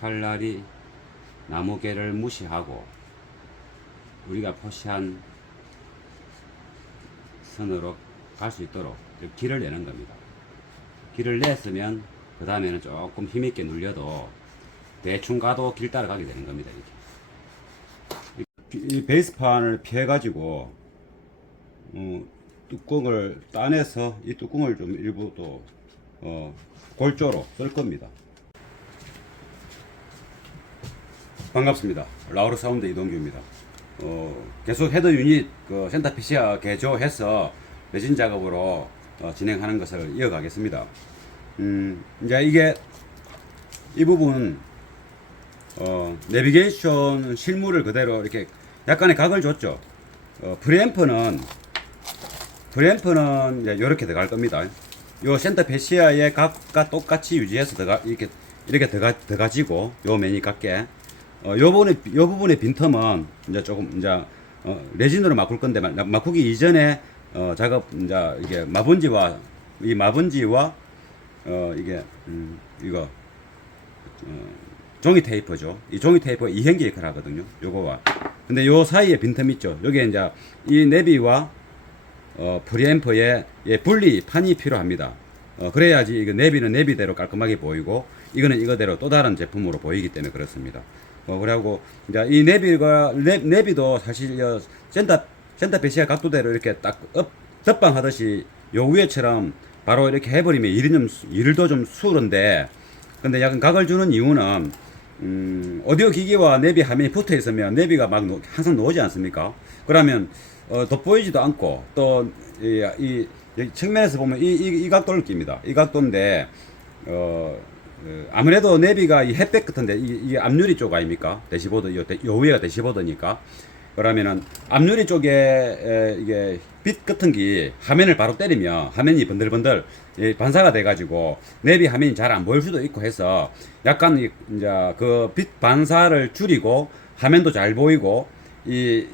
칼날이 나무개를 무시하고 우리가 표시한 선으로 갈 수 있도록 길을 내는 겁니다. 길을 냈으면 그 다음에는 조금 힘있게 눌려도 대충 가도 길 따라가게 되는 겁니다. 이렇게. 이 베이스판을 피해 가지고 뚜껑을 따내서 이 뚜껑을 좀 일부 또 골조로 쓸 겁니다. 반갑습니다. 라우르 사운드 이동규입니다. 계속 헤더 유닛 센터 PC와 개조해서 레진 작업으로 진행하는 것을 이어가겠습니다. 이제 이게 이 부분 내비게이션 실물을 그대로 이렇게 약간의 각을 줬죠. 프리앰프는 이제 이렇게 들어갈 겁니다. 요 센터 패시아의 각과 똑같이 유지해서 이렇게 들어가지고 요 매니 각게 요 부분의 빈틈은 이제 조금 이제 레진으로 바꿀 건데 바꾸기 이전에 작업 이제 이게 마분지와 이게 이거 종이 테이프죠. 이 종이 테이프가 이행기 역할을 하거든요. 요거와 근데 요 사이에 빈틈 있죠. 요게 이제 이 내비와 프리앰프의 분리판이 필요합니다. 그래야지 이거 내비는 내비대로 깔끔하게 보이고 이거는 이거대로 또 다른 제품으로 보이기 때문에 그렇습니다. 그래고 이제 이 내비도 사실 센터 배시아 각도대로 이렇게 딱 덧방 하듯이 요 위에처럼 바로 이렇게 해버리면 일도 좀 수월한데, 근데 약간 각을 주는 이유는 오디오 기기와 내비 화면이 붙어 있으면 내비가 막 항상 놓지 않습니까? 그러면 돋보이지도 않고 또 이 측면에서 보면 이 각도를 낍니다. 이 각도인데 아무래도 내비가 이 햇볕 같은데 이 앞유리 쪽 아닙니까? 대시보드 요 위에가 대시보드니까. 그러면은 앞유리 쪽에 이게 빛 같은 게 화면을 바로 때리면 화면이 번들번들 반사가 돼가지고 내비 화면이 잘 안 보일 수도 있고 해서 약간 이제 그 빛 반사를 줄이고 화면도 잘 보이고 이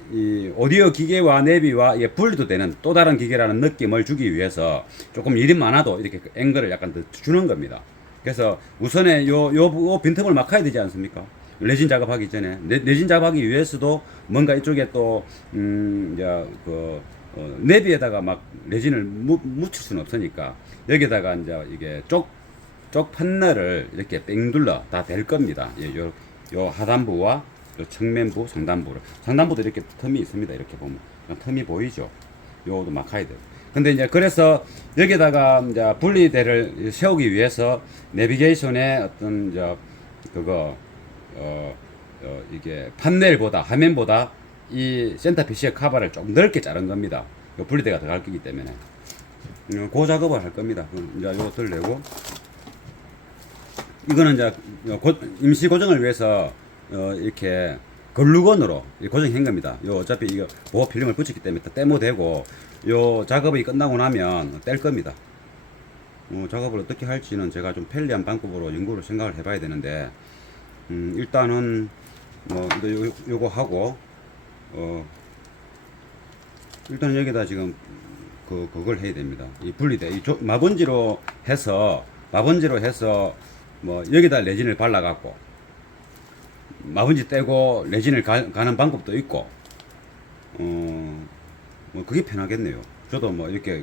오디오 기계와 내비와 이게 분리도 되는 또 다른 기계라는 느낌을 주기 위해서 조금 일이 많아도 이렇게 앵글을 약간 더 주는 겁니다. 그래서 우선에 요 빈틈을 막아야 되지 않습니까? 레진 작업하기 전에 레진 작업하기 위해서도 뭔가 이쪽에 또 이제 내비에다가 막 레진을 묻힐 수는 없으니까 여기다가 이제 이게 쪽 판넬을 이렇게 뺑 둘러 다 될 겁니다. 요 하단부와 요 측면부, 상단부도 이렇게 틈이 있습니다. 이렇게 보면 틈이 보이죠. 요것도 막아야 돼요. 근데 이제 그래서 여기다가 이제 분리대를 세우기 위해서 내비게이션의 어떤 이게 판넬보다 화면보다 이 센터 PC의 카바를 좀 넓게 자른 겁니다. 요 분리대가 들어갈 거기 때문에 그 작업을 할 겁니다. 이제 요것들 내고 이거는 이제 임시 고정을 위해서 이렇게 글루건으로 고정한 겁니다. 요 어차피 이거 보호 필름을 붙였기 때문에 떼모 되고 요 작업이 끝나고 나면 뗄 겁니다. 작업을 어떻게 할지는 제가 좀 편리한 방법으로 연구를 생각을 해봐야 되는데 일단은 요거 하고 일단 여기다 지금 그걸 해야 됩니다. 이 분리대 마번지로 해서 뭐 여기다 레진을 발라갖고 마분지 떼고 레진을 가는 방법도 있고 뭐 그게 편하겠네요. 저도 뭐 이렇게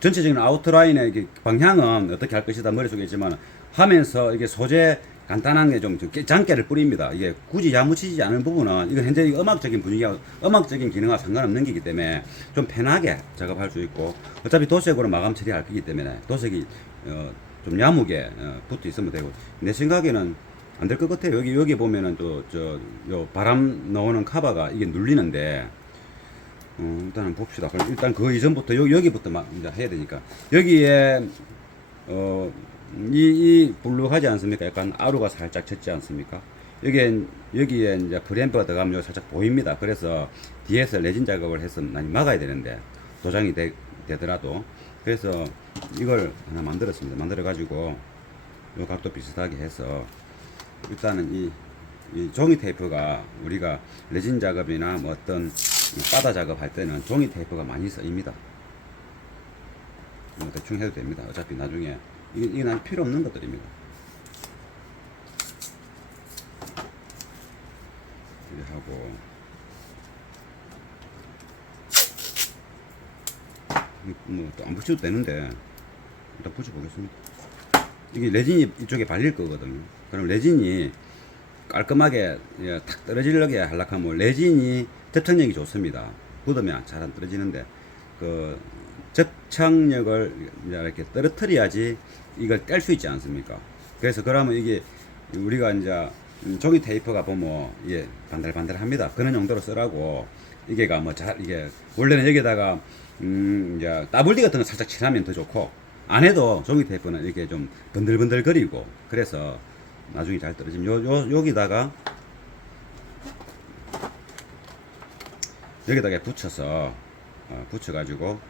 전체적인 아웃라인의 방향은 어떻게 할 것이다 머릿속에 있지만 하면서 이게 소재 간단한 게 좀 장깨를 뿌립니다. 이게 굳이 야무치지 않은 부분은 이건 현재 음악적인 분위기와 음악적인 기능과 상관없는 거기 때문에 좀 편하게 작업할 수 있고 어차피 도색으로 마감 처리할 거기 때문에 도색이 좀 야무게 붙어 있으면 되고 내 생각에는 안 될 것 같아요. 여기 보면은 요 바람 나오는 카바가 이게 눌리는데 일단은 봅시다. 일단 그 이전부터 여기부터 막 이제 해야 되니까 여기에 이 블루하지 않습니까? 약간 아루가 살짝 젖지 않습니까? 여기에 이제 프리앰프가 들어가면 여기 살짝 보입니다. 그래서 뒤에서 레진 작업을 해서 많이 막아야 되는데 도장이 되더라도 그래서 이걸 하나 만들었습니다. 만들어 가지고 요 각도 비슷하게 해서 일단은 이 종이 테이프가 우리가 레진 작업이나 뭐 어떤 바다 작업할 때는 종이 테이프가 많이 쓰입니다. 대충 해도 됩니다. 어차피 나중에 이게 난 필요 없는 것들입니다. 가지고 뭐또 안 붙여도 되는데 일단 붙여 보겠습니다. 이게 레진이 이쪽에 발릴 거거든요. 그럼 레진이 깔끔하게 탁 떨어지려게 하려고 하면 레진이 접착력이 좋습니다. 굳으면 잘 안 떨어지는데 그 접착력을 이렇게 떨어뜨려야지 이걸 뗄 수 있지 않습니까? 그래서 그러면 이게 우리가 이제 종이 테이프가 보면 이게 반들반들합니다. 그런 용도로 쓰라고 이게가 뭐 잘 이게 원래는 여기다가 이제 따블리 같은 거 살짝 칠하면 더 좋고 안 해도 종이 테이프는 이렇게 좀 번들번들거리고 그래서 나중에 잘 떨어지면 여기다가 붙여서 붙여가지고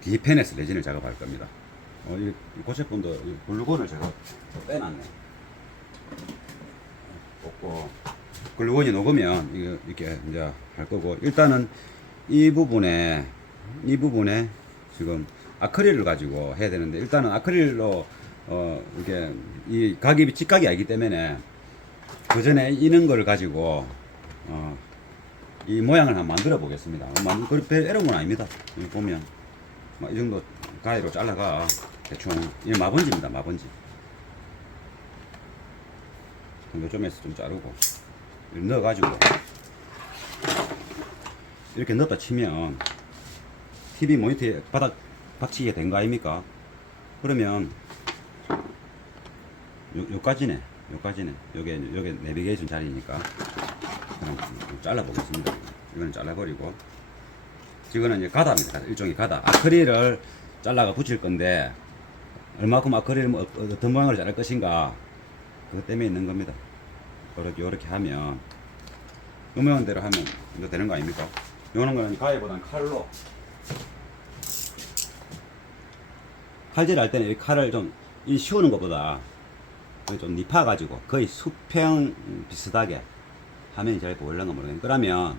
D펜에서 레진을 작업할 겁니다. 이 고체분도 글루건을 제가 빼놨네. 뽑고 글루건이 녹으면 이렇게 이제 할 거고 일단은 이 부분에 지금 아크릴을 가지고 해야 되는데 일단은 아크릴로 이게 이 각이 직각이 아니기 때문에 그 전에 이런 걸 가지고 이 모양을 한번 만들어 보겠습니다. 별 이런 건 아닙니다. 여기 보면 이 정도 가위로 잘라가 대충 이 마번지입니다. 마번지. 요점에서 좀 자르고 넣어가지고 이렇게 넣었다 치면 TV 모니터에 바닥 박치게 된 거 아닙니까? 그러면 요까지네. 요게 내비게이션 자리니까 그럼 잘라 보겠습니다. 이거는 잘라버리고 이거는 이제 가다입니다. 일종의 가다. 아크릴을 잘라가 붙일 건데 얼마큼 아크릴을 어떤 모양으로 자를 것인가 그것 때문에 있는 겁니다. 요렇게 하면 요 모양대로 하면 이거 되는 거 아닙니까? 요런 거는 가위보다는 칼로 칼질 할 때는 이 칼을 좀 씌우는 것보다 좀 립아가지고 거의 수평 비슷하게 화면이 잘 보일런가 모르겠네. 그러면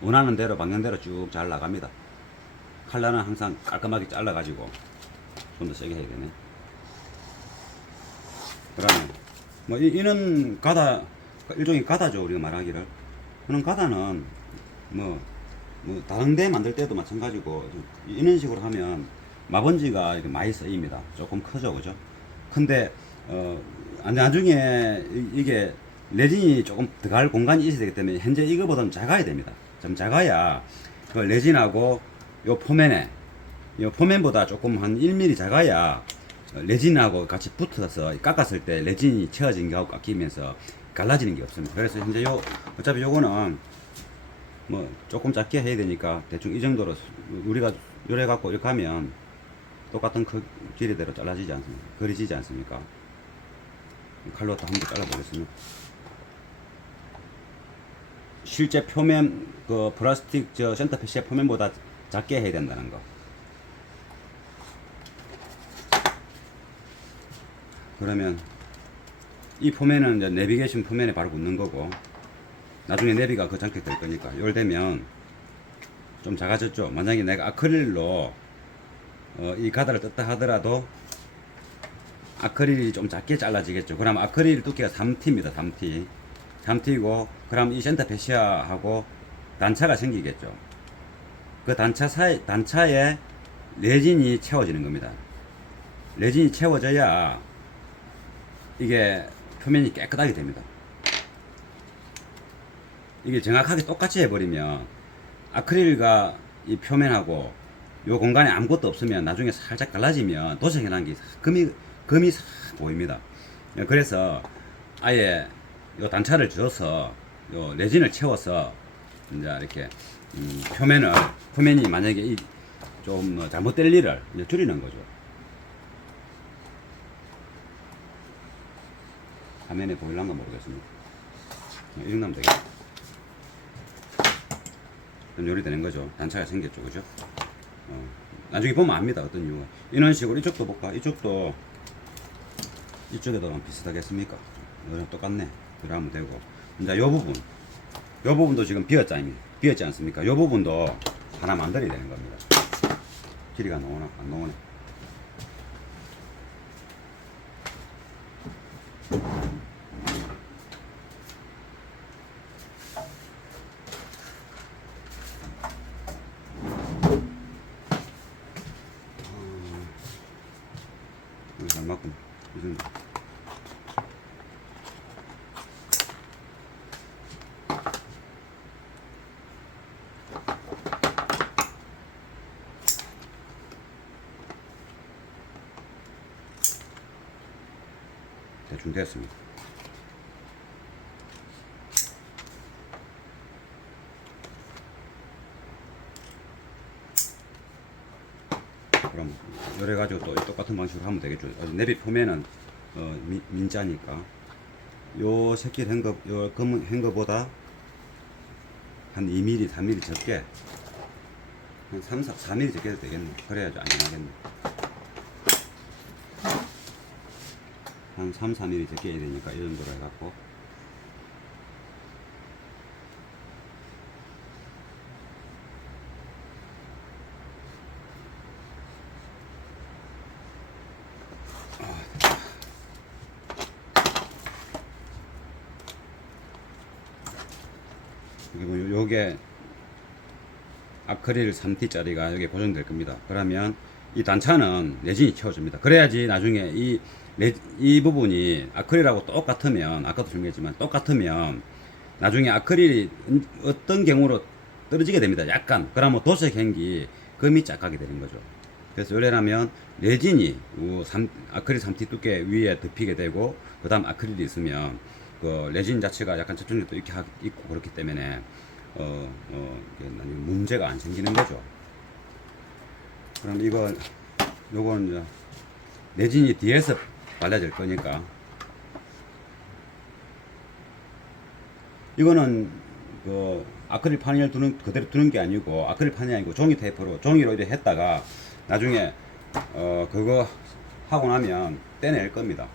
원하는 대로 방향대로 쭉 잘 나갑니다. 칼날은 항상 깔끔하게 잘라가지고 좀 더 세게 해야 되네. 그러면 뭐 이는 가다 일종의 가다죠. 우리가 말하기를 그런 가다는 뭐 다른 데 만들 때도 마찬가지고 이런 식으로 하면 마번지가 이렇게 많이 쓰입니다. 조금 크죠, 그죠? 근데 나중에 이게 레진이 조금 들어갈 공간이 있어야 되기 때문에 현재 이거보다는 작아야 됩니다. 좀 작아야 그 레진하고 요 포맨보다 조금 한 1mm 작아야 레진하고 같이 붙어서 깎았을 때 레진이 채워진 거하고 깎이면서 갈라지는 게 없습니다. 그래서 현재 어차피 요거는 뭐 조금 작게 해야 되니까 대충 이 정도로 우리가 요래 갖고 이렇게 하면 똑같은 길이대로 잘라지지 않습니까? 그려지지 않습니까? 칼로 또 한번 잘라보겠습니다. 실제 표면 그 플라스틱 센터피시의 표면보다 작게 해야 된다는 거. 그러면 이 포면은 이제 내비게이션 포면에 바로 붙는 거고 나중에 내비가 그 장착 될 거니까 이걸 되면 좀 작아졌죠. 만약에 내가 아크릴로 이 가다를 떴다 하더라도 아크릴이 좀 작게 잘라지겠죠. 그럼 아크릴 두께가 3T입니다. 3T고 그럼 이 센터 패시아하고 단차가 생기겠죠. 그 단차에 레진이 채워지는 겁니다. 레진이 채워져야 이게 표면이 깨끗하게 됩니다. 이게 정확하게 똑같이 해버리면 아크릴과 이 표면하고 요 공간에 아무것도 없으면 나중에 살짝 갈라지면 도색해놓은 게 금이 싹 보입니다. 그래서 아예 요 단차를 줘서 요 레진을 채워서 이제 이렇게 표면이 만약에 좀 잘못될 일을 이제 줄이는 거죠. 화면에 보일란가 모르겠습니다. 이 정도면 되겠다. 좀 요리되는 거죠. 단차가 생겼죠, 그죠? 나중에 보면 압니다. 어떤 이유가. 이런 식으로 이쪽도 볼까? 이쪽도 이쪽에도 비슷하겠습니까? 이거랑 똑같네. 그러면 되고. 이제 요 부분도 지금 비었지 않습니까? 요 부분도 하나 만들어야 되는 겁니다. 길이가 나오나? 안 나오네. 준비했습니다. 그럼 이래 가지고 또 똑같은 방식으로 하면 되겠죠. 내비 표면은 민자니까 요 새끼를 요 검은 한 거보다 한 2mm, 3mm 적게 한 3, 4mm 적게 해도 되겠네. 그래야지 안전하겠네. 한 3, 4mm 적게 해야 되니까 이 정도로 해갖고 그리고 요게 아크릴 3T짜리가 여기 고정될 겁니다. 그러면 이 단차는 레진이 채워줍니다. 그래야지 나중에 이 부분이 아크릴하고 똑같으면, 아까도 설명했지만 똑같으면 나중에 아크릴이 어떤 경우로 떨어지게 됩니다. 약간. 그러면 도색행기 금이 짝하게 되는 거죠. 그래서 요래라면 레진이 아크릴 3T 두께 위에 덮이게 되고, 그 다음 아크릴이 있으면 그 레진 자체가 약간 접촉력도 이렇게 있고 그렇기 때문에 문제가 안 생기는 거죠. 그럼 요거는 이제 레진이 뒤에서 발라질 거니까, 이거는 그 아크릴 파니를 그대로 두는 게 아니고, 아크릴 판이 아니고 종이 테이프로, 종이로 이렇게 했다가 나중에 그거 하고 나면 떼낼 겁니다.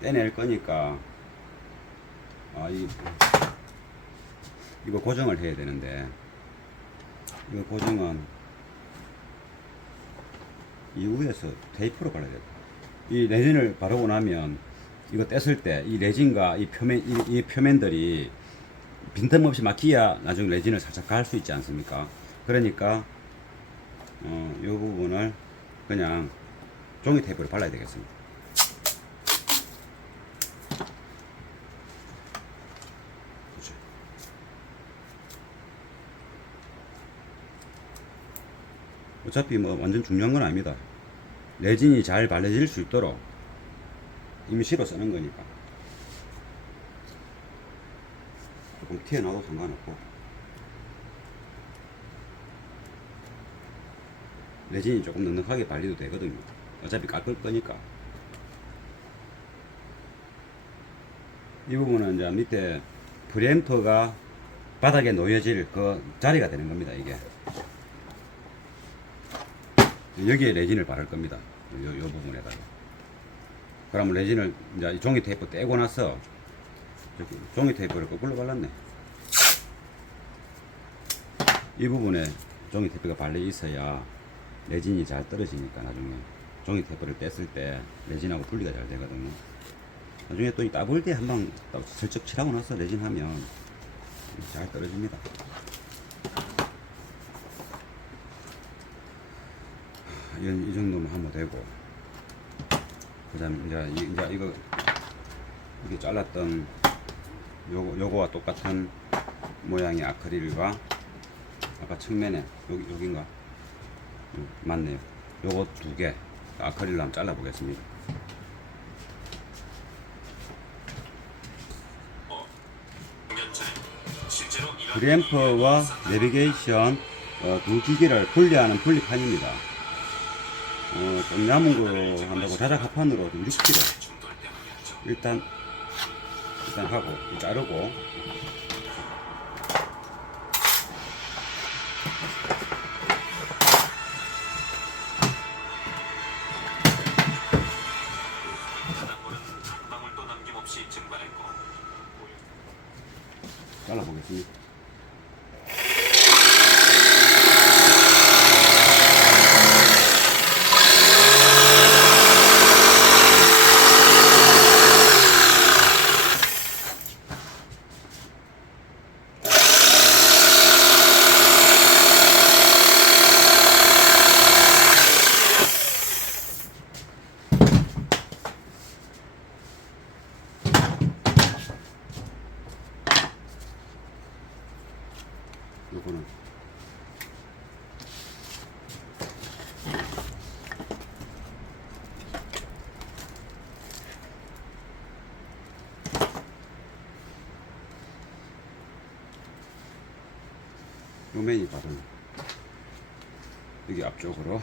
떼낼 거니까 이거 고정을 해야 되는데, 이거 고정은 이 위에서 테이프로 발라야 돼요. 이 레진을 바르고 나면 이거 뗐을 때 이 레진과 이 표면들이 빈틈없이 막혀야 나중에 레진을 살짝 갈 수 있지 않습니까? 그러니까 이 부분을 그냥 종이 테이프로 발라야 되겠습니다. 그렇죠. 어차피 뭐 완전 중요한 건 아닙니다. 레진이 잘 발라질 수 있도록 임시로 쓰는 거니까 조금 튀어나와도 상관없고, 레진이 조금 넉넉하게 발리도 되거든요. 어차피 깎을 거니까. 이 부분은 이제 밑에 프리앰프가 바닥에 놓여질 그 자리가 되는 겁니다. 이게 여기에 레진을 바를 겁니다. 요 부분에다가. 그러면 레진을 이제 종이 테이프 떼고 나서, 여기 종이 테이프를 거꾸로 발랐네. 이 부분에 종이 테이프가 발려 있어야 레진이 잘 떨어지니까 나중에 종이 테이프를 뗐을 때 레진하고 분리가 잘 되거든요. 나중에 또 이 따볼 때 한방 슬쩍 칠하고 나서 레진 하면 잘 떨어집니다. 이 정도면 하면 되고, 그 다음에 이제 이거 이렇게 잘랐던 요거와 똑같은 모양의 아크릴과 아까 측면에 여긴가 맞네요. 요거 두 개 아크릴로 한번 잘라 보겠습니다. 프리앰프와 내비게이션 두 기기를 분리하는 분리판입니다. 좀 남은 거 한다고 자작 합판으로 6kg 일단 하고 자르고, 잘라보겠습니다. 요거는 표면이 바른 여기 앞쪽으로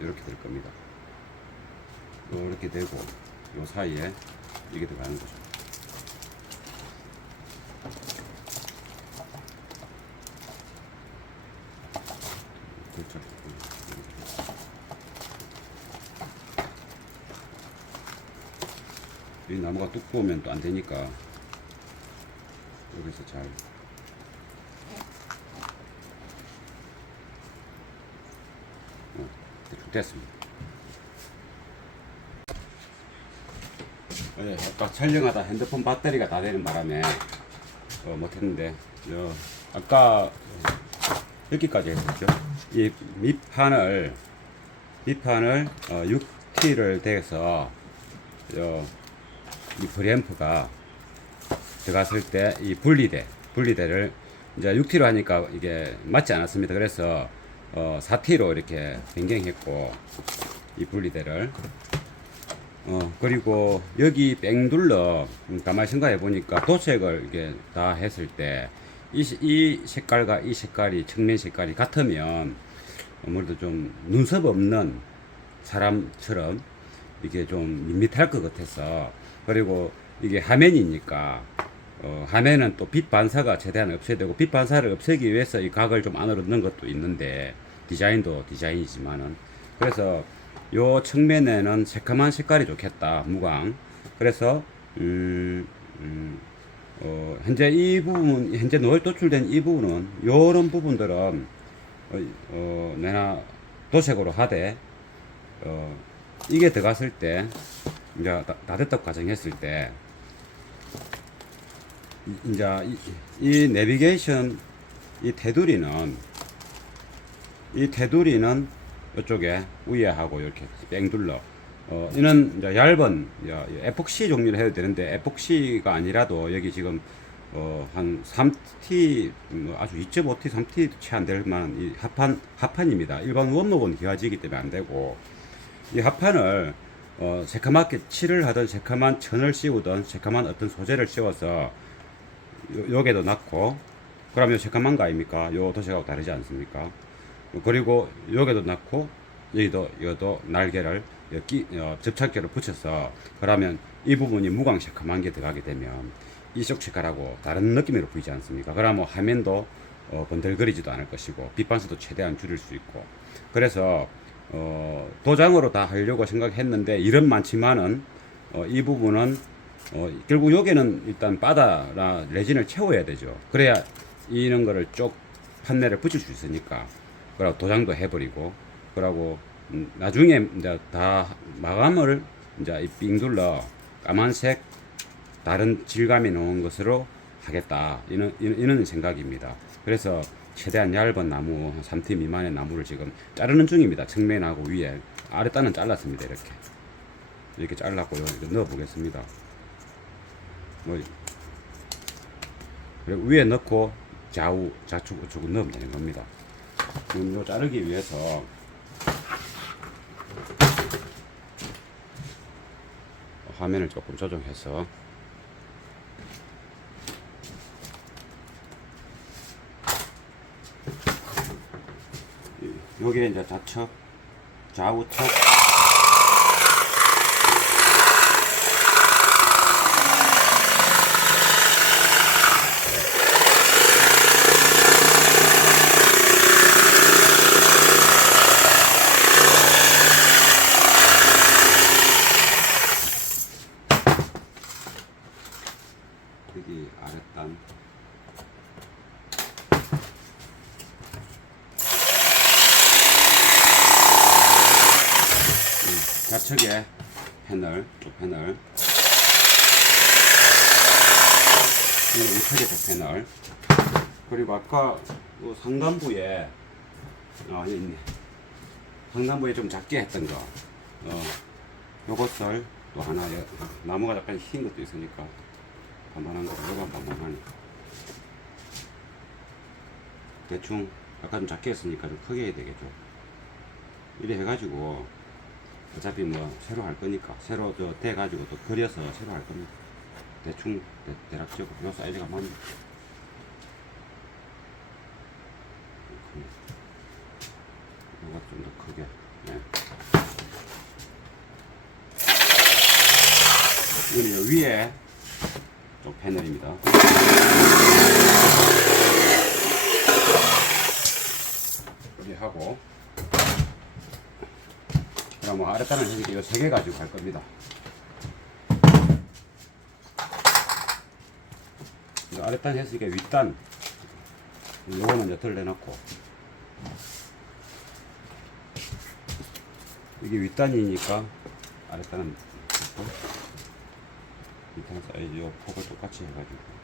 이렇게 될 겁니다. 이렇게 되고 요 사이에 이게 들어가는 거죠. 그렇죠. 이 나무가 두꺼우면 또 안 되니까 여기서 잘 대충 됐습니다. 아까 촬영하다 핸드폰 배터리가 다 되는 바람에 못했는데 아까 여기까지 했었죠. 이 밑판을 6T를 대서 이 프리앰프가 들어갔을 때 이 분리대를 이제 6T로 하니까 이게 맞지 않았습니다. 그래서 4T로 이렇게 변경했고 이 분리대를 그리고 여기 뺑 둘러 가만히 생각해 보니까 도색을 이게 다 했을 때 이 색깔과 이 색깔이 측면 색깔이 같으면 아무래도 좀 눈썹 없는 사람처럼 이게 좀 밋밋할 것 같아서 그리고 이게 화면이니까 화면은 또 빛 반사가 최대한 없애야 되고 빛 반사를 없애기 위해서 이 각을 좀 안으로 넣는 것도 있는데 디자인도 디자인이지만은 그래서 요 측면에는 새카만 색깔이 좋겠다 무광 그래서 현재 이 부분 현재 노을 도출된 이 부분은 요런 부분들은 내나 도색으로 하되 이게 들어갔을 때 이제 다 됐다고 가정했을 때 이제 이 내비게이션 이 테두리는 이쪽에 위에 하고 이렇게 뺑 둘러 이는 이제 얇은 에폭시 종류를 해도 되는데 에폭시가 아니라도 여기 지금 한 3T 아주 2.5T 3T 채 안 될 만한 이 합판입니다. 일반 원목은 기와지기 때문에 안 되고 이 합판을 새카맣게 칠을 하든 새카만 천을 씌우든 새카만 어떤 소재를 씌워서 여기에도 넣고 그러면 새카만 거 아닙니까? 요 도색하고 다르지 않습니까? 그리고 여기도 넣고 여기도 날개를 접착제로 붙여서 그러면 이 부분이 무광 새카만 게 들어가게 되면 이쪽 색깔하고 다른 느낌으로 보이지 않습니까? 그러면 화면도 번들거리지도 않을 것이고 빛반사도 최대한 줄일 수 있고 그래서 도장으로 다 하려고 생각했는데 이런 많지만은 이 부분은 결국 여기는 일단 바다나 레진을 채워야 되죠. 그래야 이런 거를 쪽 판넬을 붙일 수 있으니까 그리고 도장도 해버리고 그러고 나중에 이제 다 마감을 이제 빙 둘러 까만색 다른 질감이 나온 것으로 하겠다 이런 생각입니다. 그래서 최대한 얇은 나무 한 3T 미만의 나무를 지금 자르는 중입니다. 측면하고 위에 아랫단은 잘랐습니다. 이렇게 잘랐고요. 이렇게 넣어 보겠습니다. 그리고 위에 넣고 좌우 좌측 우측 넣으면 되는 겁니다. 요 자르기 위해서 화면을 조금 조정해서 여기에 이제 좌측 좌우측 여기 아랫단 좌측에 패널 이건 우측에 패널 그리고 아까 상단부에 있네. 상단부에 좀 작게 했던 거 요것을 또 하나 나무가 약간 흰 것도 있으니까 반반한 거 요건 반반하니까 대충 약간 좀 작게 했으니까 좀 크게 해야 되겠죠. 이래 해가지고 어차피 뭐 새로 할 거니까 새로 저 대 가지고 또 그려서 새로 할 겁니다. 대충 대략적으로 요 사이즈가 맞네. 이거 좀 더 크게. 네. 이거는 위에 쪽 패널입니다. 이렇게 하고, 그럼 뭐 아랫단을 이렇게 이 3개 가지고 갈 겁니다. 아랫단 했으니까 윗단, 요거는 이제 덜 내놓고, 이게 윗단이니까 아랫단은 있고, 윗단 사이즈 요 폭을 똑같이 해가지고.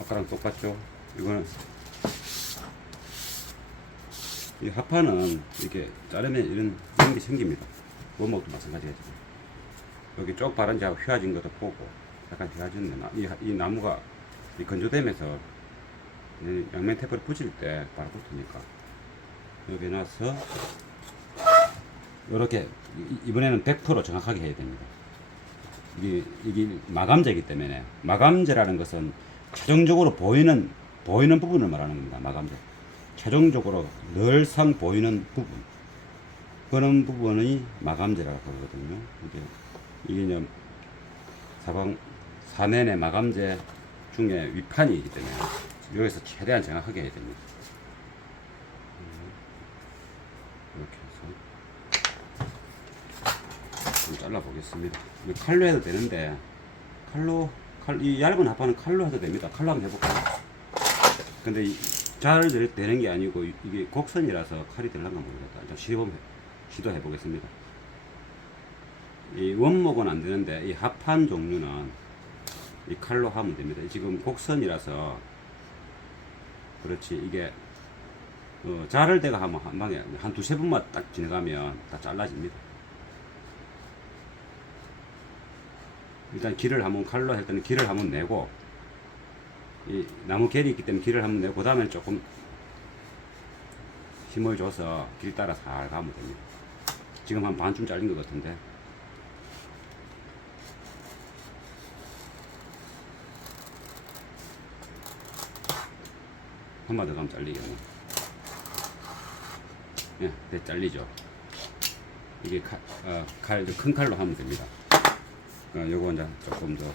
아까랑 똑같죠? 이거는 이 하판은 이렇게 자르면 이런 게 생깁니다. 원목도 마찬가지겠지만 여기 쪽 바른지하고 휘어진 것도 보고 약간 휘어졌네. 이 나무가 이 건조되면서 양면 테이프를 붙일 때 바로 붙으니까 여기 놔서 이렇게 이번에는 100% 정확하게 해야 됩니다. 이게 마감재이기 때문에 마감재라는 것은 최종적으로 보이는 부분을 말하는 겁니다. 마감재. 최종적으로 늘상 보이는 부분. 그런 부분이 마감재라고 그러거든요. 이게 이제 사면의 마감재 중에 윗판이기 때문에 여기서 최대한 정확하게 해야 됩니다. 이렇게 해서 좀 잘라 보겠습니다. 칼로 해도 되는데 이 얇은 하판은 칼로 해도 됩니다. 칼로 한번 해볼까요? 근데 잘 되는 게 아니고 이게 곡선이라서 칼이 될란가 모르겠다. 일단 시도해 보겠습니다. 이 원목은 안 되는데 이 하판 종류는 이 칼로 하면 됩니다. 지금 곡선이라서 그렇지. 이게 자를 때가 하면 한 방에 한 두세 번만 딱 지나가면 다 잘라집니다. 일단 길을 한번 칼로 할 때는 길을 한번 내고, 이 나무 결이 있기 때문에 길을 한번 내고, 그 다음에 조금 힘을 줘서 길 따라 살 가면 됩니다. 지금 한 반쯤 잘린 것 같은데. 한 번 더 가면 잘리겠네. 예, 네, 잘리죠. 이게 큰 칼로 하면 됩니다. 요거 이제 조금 더,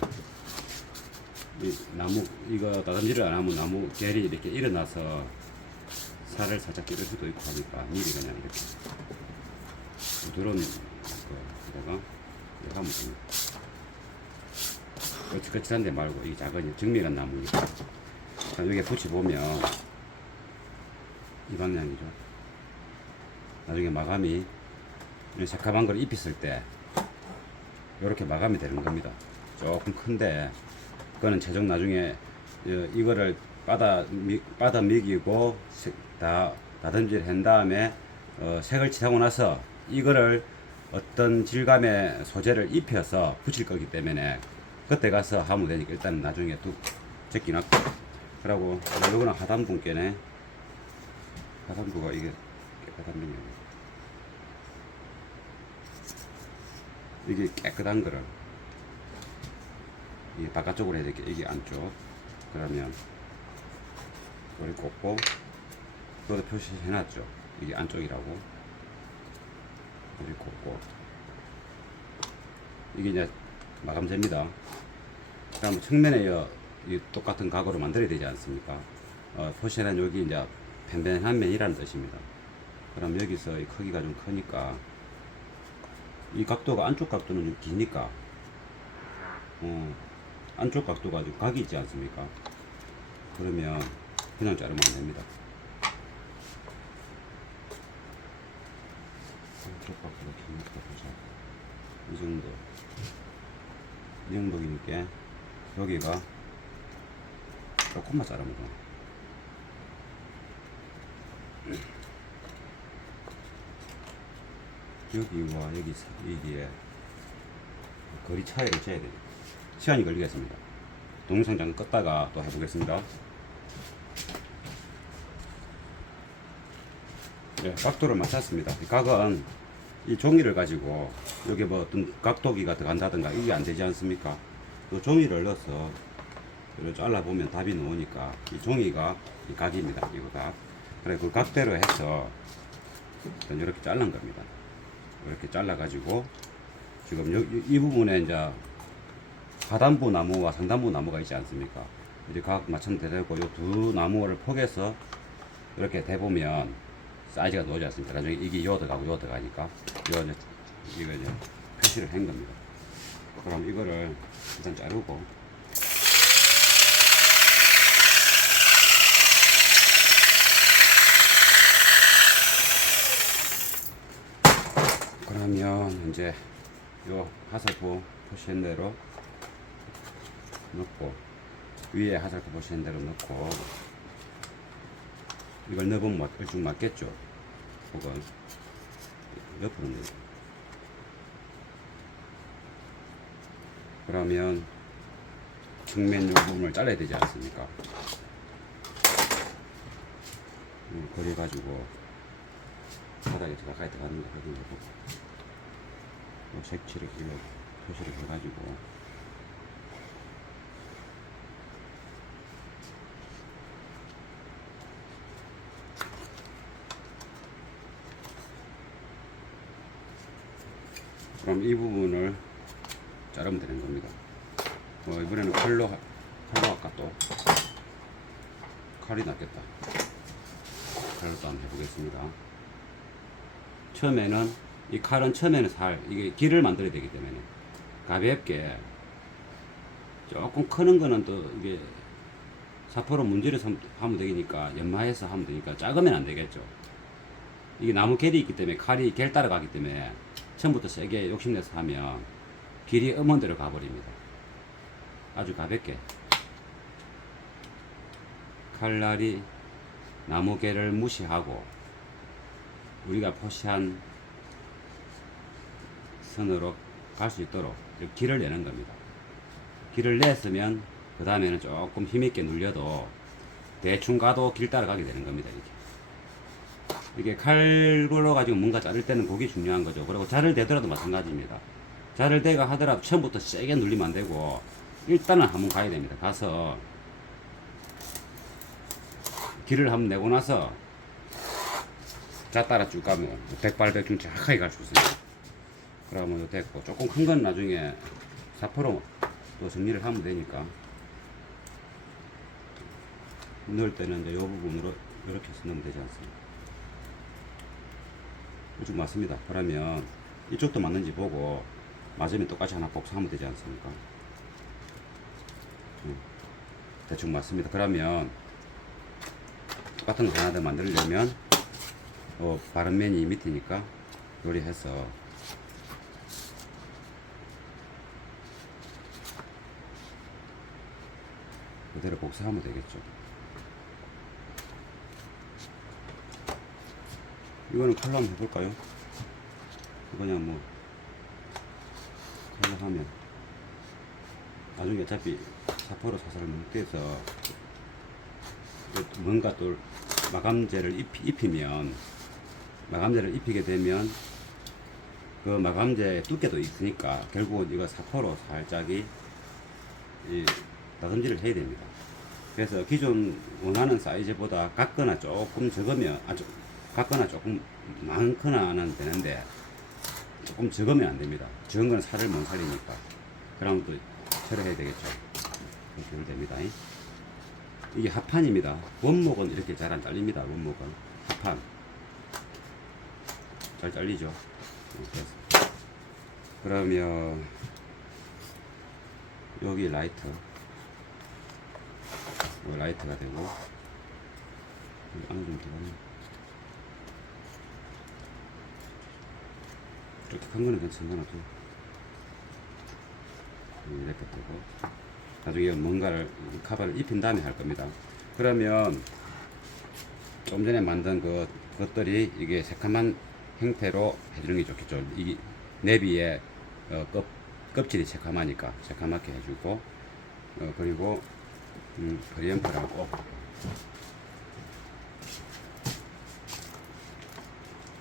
이 나무, 이거 다듬질을 안 하면 나무 결이 이렇게 일어나서 살을 살짝 끼를 수도 있고 하니까 미리 그냥 이렇게 부드러운 거다가 이렇게 하면 됩니다. 거칠거칠한데 말고 이 작은 정밀한 나무니까. 여기에 붙여보면 이 방향이죠. 나중에 마감이 새카만 걸 입혔을 때 이렇게 마감이 되는 겁니다. 조금 큰데 그거는 최종 나중에 이거를 받아 미기고 다듬질 한 다음에 색을 칠하고 나서 이거를 어떤 질감의 소재를 입혀서 붙일 거기 때문에 그때 가서 하면 되니까 일단 나중에 제끼놨고, 그러고 이거는 하단분께네. 하단부가 이게 깨끗한 면이에요. 이게 깨끗한 거를 이 바깥쪽으로 해야 되겠, 이게 안쪽. 그러면 이걸 꽂고, 그것도 표시해놨죠. 이게 안쪽이라고. 이렇게 꽂고, 이게 이제 마감재입니다. 그다음 측면에 이 똑같은 각으로 만들어야 되지 않습니까? 표시해놓은 여기 이제 펜펜한 면이라는 뜻입니다. 그럼 여기서 이 크기가 좀 크니까, 이 각도가 안쪽 각도는 좀 기니까 안쪽 각도가 좀 각이 있지 않습니까? 그러면 그냥 자르면 안 됩니다. 안쪽 각도가 기니까 보자. 이 정도. 이 정도이니까 여기가 조금만 자르면 돼. 여기와 여기 여기에 거리 차이를 재야 돼요. 시간이 걸리겠습니다. 동영상 잠깐 껐다가 또 해보겠습니다. 네, 각도를 맞췄습니다. 각은 이 종이를 가지고 여기 뭐 어떤 각도기가 들어간다든가 이게 안 되지 않습니까? 또 종이를 넣어서 이렇게 잘라보면 답이 나오니까 이 종이가 이 각입니다. 이거 각. 그래 그 각대로 해서 이렇게 자른 겁니다. 이렇게 잘라가지고 지금 이 부분에 이제 하단부 나무와 상단부 나무가 있지 않습니까? 이제 각 맞추면 되고 이 두 나무를 포개서 이렇게 대보면 사이즈가 나오지 않습니까? 나중에 이게 요 들어가고 요 들어가니까 이거 이제 표시를 한 겁니다. 그럼 이거를 일단 자르고 그러면 이제 요 화살표 표시한 대로 넣고 위에 화살표 표시한 대로 넣고 이걸 넣으면 얼추 맞겠죠? 혹은 옆으로 넣어요. 그러면 측면 요 부분을 잘라야 되지 않습니까? 거리 가지고 바닥에 가까이 들어가는 거 확인하고 색칠을 이렇게 표시를 해가지고 그럼 이 부분을 자르면 되는 겁니다. 이번에는 칼로 할까 또 칼이 낫겠다. 칼로 또 한번 해보겠습니다. 처음에는 이 칼은 처음에는 이게 길을 만들어야 되기 때문에 가볍게 조금 크는 거는 또 이게 사포로 문질러서 하면 되니까 연마해서 하면 되니까 작으면 안 되겠죠. 이게 나무 결이 있기 때문에 칼이 결 따라가기 때문에 처음부터 세게 욕심내서 하면 길이 음원대로 가버립니다. 아주 가볍게 칼날이 나무 결을 무시하고 우리가 표시한 선으로 갈 수 있도록 길을 내는 겁니다. 길을 냈으면 그 다음에는 조금 힘있게 눌려도 대충 가도 길 따라가게 되는 겁니다. 이게 칼로 가지고 뭔가 자를 때는 그게 중요한 거죠. 그리고 자를 대더라도 마찬가지입니다. 자를 대가 하더라도 처음부터 세게 눌리면 안 되고 일단은 한번 가야 됩니다. 가서 길을 한번 내고 나서 자 따라 쭉 가면 백발백중 정확하게 갈 수 있습니다. 그러면 됐고 조금 큰 건 나중에 사포로 또 정리를 하면 되니까 넣을 때는 이제 이 부분으로 이렇게 해서 넣으면 되지 않습니까? 이쪽 맞습니다. 그러면 이쪽도 맞는지 보고 맞으면 똑같이 하나 복사하면 되지 않습니까? 대충 맞습니다. 그러면 똑같은 거 하나 더 만들려면 바른 면이 밑이니까 요리해서 그대로 복사하면 되겠죠. 이거는 칼로 한번 해볼까요? 그냥 뭐 칼로 하면 나중에 어차피 사포로 사살 뭉개서 뭔가 또 마감재를 입히면 마감재를 입히게 되면 그 마감재 두께도 있으니까 결국은 이거 사포로 살짝이 다듬질을 해야 됩니다. 그래서 기존 원하는 사이즈보다 같거나 조금 적으면 같거나 조금 많거나는 되는데 조금 적으면 안 됩니다. 적은 건 살을 못 살리니까. 그럼 또 처리해야 되겠죠. 그렇게 됩니다. 이게 합판입니다. 원목은 이렇게 잘 안 잘립니다. 원목은 합판 잘 잘리죠. 그러면 여기 라이트 라이트가 되고 여기 안에 좀 들어가네. 이렇게 큰 거는 괜찮아. 이렇게 되고 나중에 뭔가를 카바를 입힌 다음에 할 겁니다. 그러면 좀 전에 만든 것들이 이게 새카만 형태로 해주는 게 좋겠죠. 이 내비의 껍질이 새카마니까 새카맣게 해주고, 그리고 프리앰프라고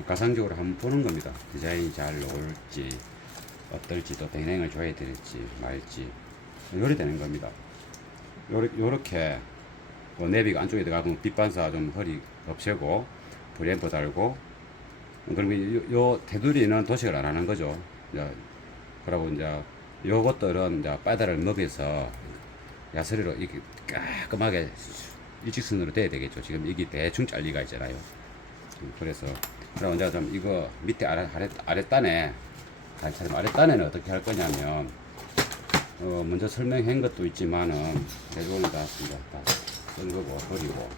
가상적으로 한번 보는 겁니다. 디자인이 잘 나올지 어떨지, 또 동행을 줘야 될지 말지 요리 되는 겁니다. 요렇게 내비가 안쪽에 들어가면 빛 반사 좀 허리 없애고 프리앰프 달고, 그러면 요 테두리는 도식을 안 하는 거죠. 이제 그러고 이제 요것들은 이제 바다를 먹여서 야스리로 이렇게 깔끔하게 일직선으로 돼야 되겠죠. 지금 이게 대충 잘리가 있잖아요. 그래서 그럼 이제 좀 이거 밑에 아랫단에 단차림 아랫단에는 어떻게 할 거냐면, 먼저 설명한 것도 있지만은 대부분 다쓴 거고 버리고,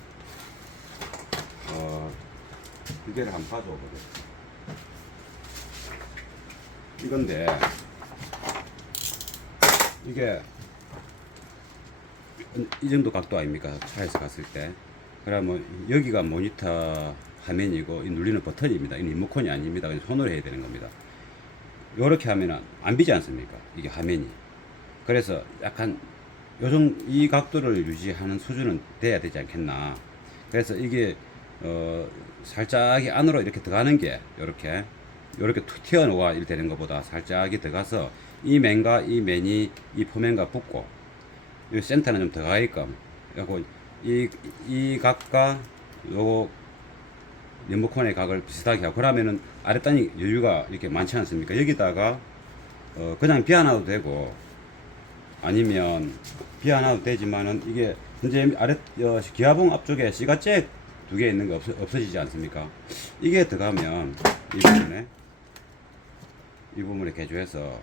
기계를 한번 가져오거든. 이건데 이게 이 정도 각도 아닙니까? 차에서 갔을 때. 그러면 여기가 모니터 화면이고 이 눌리는 버튼입니다. 이 리모컨이 아닙니다. 그냥 손으로 해야 되는 겁니다. 이렇게 하면 안 비지 않습니까? 이게 화면이. 그래서 약간 요즘 이 각도를 유지하는 수준은 돼야 되지 않겠나. 그래서 이게 살짝이 안으로 이렇게 들어가는 게 요렇게 툭 튀어나와 이렇게 되는 것보다 살짝이 들어가서 이 맨과 이 맨이 이 포면과 붙고, 이 센터는 좀 들어가게끔, 그리고 이 각과 요거 리모컨의 각을 비슷하게 하고, 그러면은 아랫단이 여유가 이렇게 많지 않습니까? 여기다가 그냥 비워놔도 되고, 아니면 비워놔도 되지만은 이게 이제 기아봉 앞쪽에 시가잭 두 개 있는 거 없어지지 않습니까? 이게 들어가면 이 부분에 개조해서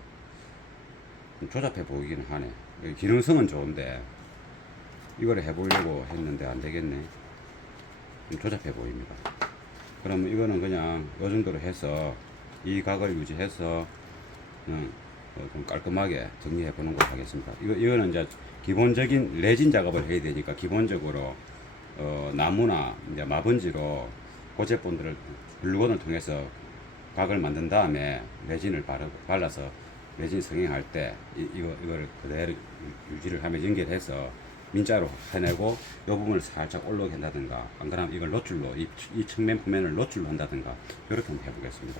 좀 조잡해 보이기는 하네. 기능성은 좋은데 이거를 해보려고 했는데 안 되겠네. 좀 조잡해 보입니다. 그러면 이거는 그냥 이 정도로 해서 이 각을 유지해서 좀 깔끔하게 정리해 보는 거 하겠습니다. 이거는 이제 기본적인 레진 작업을 해야 되니까, 기본적으로 나무나 이제 마번지로 고체본들을 글루건을 통해서 각을 만든 다음에 레진을 발라서 레진 성형할 때 이거를 그대로 유지를 하며 연결해서 민자로 해내고, 이 부분을 살짝 올라오게 한다든가, 안 그러면 이걸 노출로 이 측면 표면을 노출로 한다든가, 이렇게 한번 해보겠습니다.